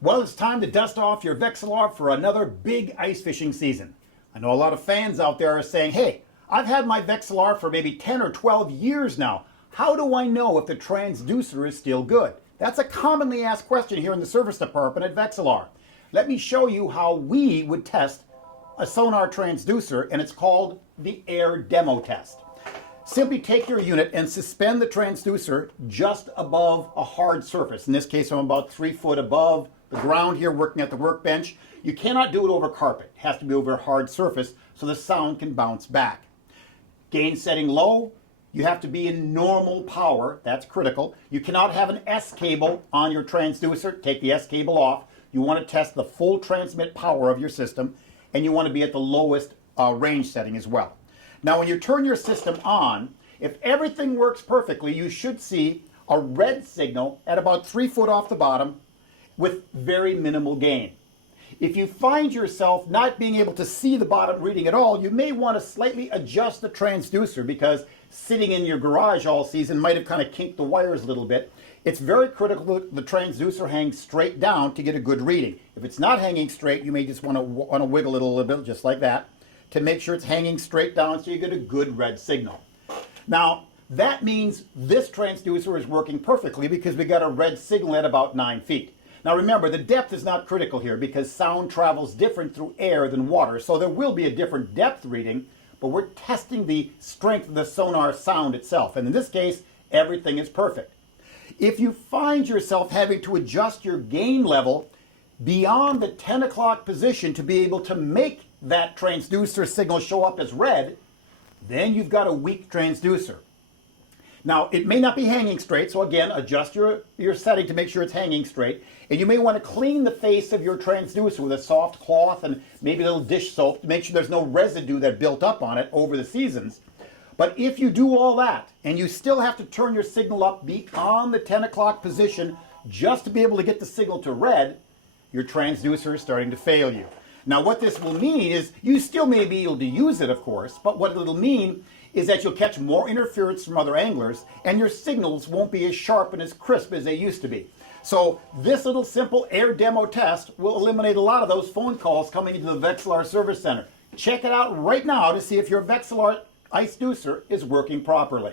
Well, it's time to dust off your Vexilar for another big ice fishing season. I know a lot of fans out there are saying, hey, I've had my Vexilar for maybe 10 or 12 years now. How do I know if the transducer is still good? That's a commonly asked question here in the service department at Vexilar. Let me show you how we would test a sonar transducer, and it's called the air demo test. Simply take your unit and suspend the transducer just above a hard surface. In this case, I'm about 3 foot above the ground here working at the workbench. You cannot do it over carpet. It has to be over a hard surface so the sound can bounce back. Gain setting low. You have to be in normal power. That's critical. You cannot have an S cable on your transducer. Take the S cable off. You want to test the full transmit power of your system, and you want to be at the lowest range setting as well. Now, when you turn your system on, if everything works perfectly, you should see a red signal at about 3 foot off the bottom with very minimal gain. If you find yourself not being able to see the bottom reading at all, you may want to slightly adjust the transducer because sitting in your garage all season might have kind of kinked the wires a little bit. It's very critical that the transducer hangs straight down to get a good reading. If it's not hanging straight, you may just want to wiggle it a little bit, just like that, to make sure it's hanging straight down so you get a good red signal. Now, that means this transducer is working perfectly because we got a red signal at about 9 feet. Now remember, the depth is not critical here because sound travels different through air than water, so there will be a different depth reading, but we're testing the strength of the sonar sound itself, and in this case, everything is perfect. If you find yourself having to adjust your gain level beyond the 10 o'clock position to be able to make that transducer signal show up as red, then you've got a weak transducer. Now, it may not be hanging straight, so again, adjust your setting to make sure it's hanging straight. And you may want to clean the face of your transducer with a soft cloth and maybe a little dish soap to make sure there's no residue that built up on it over the seasons. But if you do all that, and you still have to turn your signal up beyond the 10 o'clock position just to be able to get the signal to red, your transducer is starting to fail you. Now, what this will mean is you still may be able to use it, of course, but what it'll mean is that you'll catch more interference from other anglers and your signals won't be as sharp and as crisp as they used to be. So this little simple air demo test will eliminate a lot of those phone calls coming into the Vexilar Service Center. Check it out right now to see if your Vexilar IceDucer is working properly.